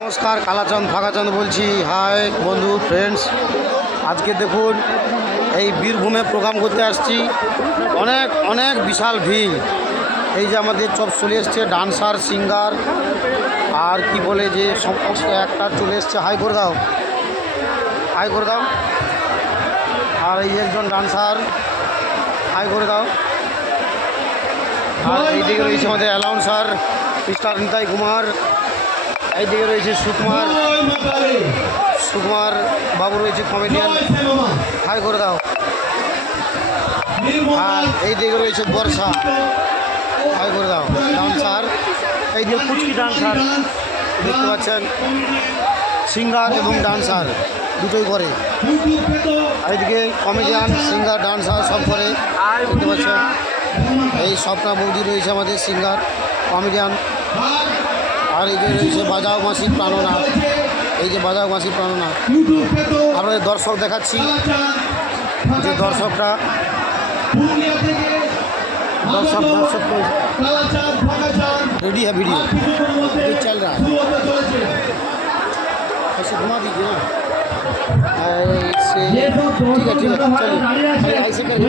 নমস্কার, কালাচাঁদ ফাঁকাচাঁদ বলছি। হাই বন্ধু, ফ্রেন্ডস। আজকে দেখুন এই বীরভূমে প্রোগ্রাম করতে আসছি। অনেক অনেক বিশাল ভিড়। এই যে আমাদের সব চলে এসছে ডান্সার, সিঙ্গার, আর কি বলে যে সমস্ত একটা চলে এসছে। হাই করে দাও, হাই করে দাও। আর এই একজন ডান্সার, হাই করে দাও। আর এইদিকে রয়েছে আমাদের অ্যানাউন্সার মিস্টার নিতাই কুমার। এইদিকে রয়েছে সুকুমার বাবু, রয়েছে কমেডিয়ান। হাই করে দাও। আর এইদিকে রয়েছে বর্ষা, হাই করে দাও। ডান্সার এইদিকে কুচকি ডান্সার দেখতে পাচ্ছেন, সিঙ্গার এবং ডান্সার দুটোই করে। এইদিকে কমেডিয়ান, সিঙ্গার, ডান্সার সব করে দেখতে পাচ্ছেন। এই স্বপ্না বৌদি রয়েছে আমাদের সিঙ্গার, কমেডিয়ান। আর এই যে রয়েছে বাজাও মাসি প্রাণনাথ। এই যে বাজাও মাসি প্রাণনাথ। আপনাদের দর্শক দেখাচ্ছি, যে দর্শকটা দর্শক रेडी है वीडियो चल रहा है। ऐसे घुमा दीजिए ना, ऐसे ठीक है चलिए ऐसे करके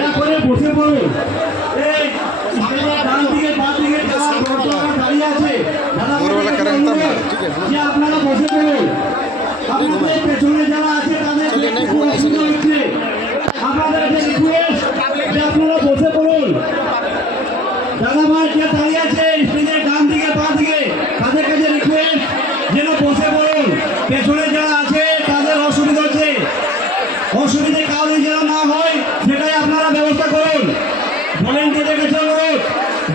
ठीक है। चलिए नहीं घूमा ऐसे বসে পড়ুন। দাদা ভাই কে দাঁড়িয়ে আছে স্টেজের ডান দিকে বাঁ দিকে, তাদের কাছে রিকোয়েস্ট যেন বসে পড়ুন। পেছনে যারা আছে তাদের অসুবিধা হচ্ছে, অসুবিধে কারণে যেন না হয় সেটাই আপনারা ব্যবস্থা করুন। ভলেন্টিয়ারদের কাছে অনুরোধ,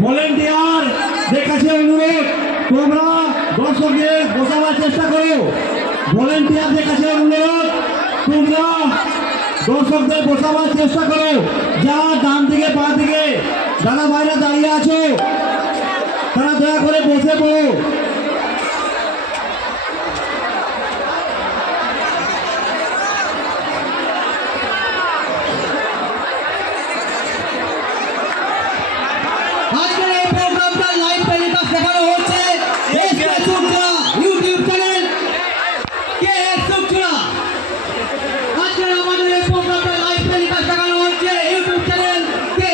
ভলেন্টিয়ারদের কাছে অনুরোধ, তোমরা দর্শকদের বসাবার চেষ্টা করো। ভলেন্টিয়ারদের কাছে অনুরোধ, তোমরা দর্শকদের বসাবার চেষ্টা করো। যারা ডান দিকে বাঁ দিকে দাদা ভাইরা দাঁড়িয়ে আছো, তারা দয়া করে বসে পড়ো।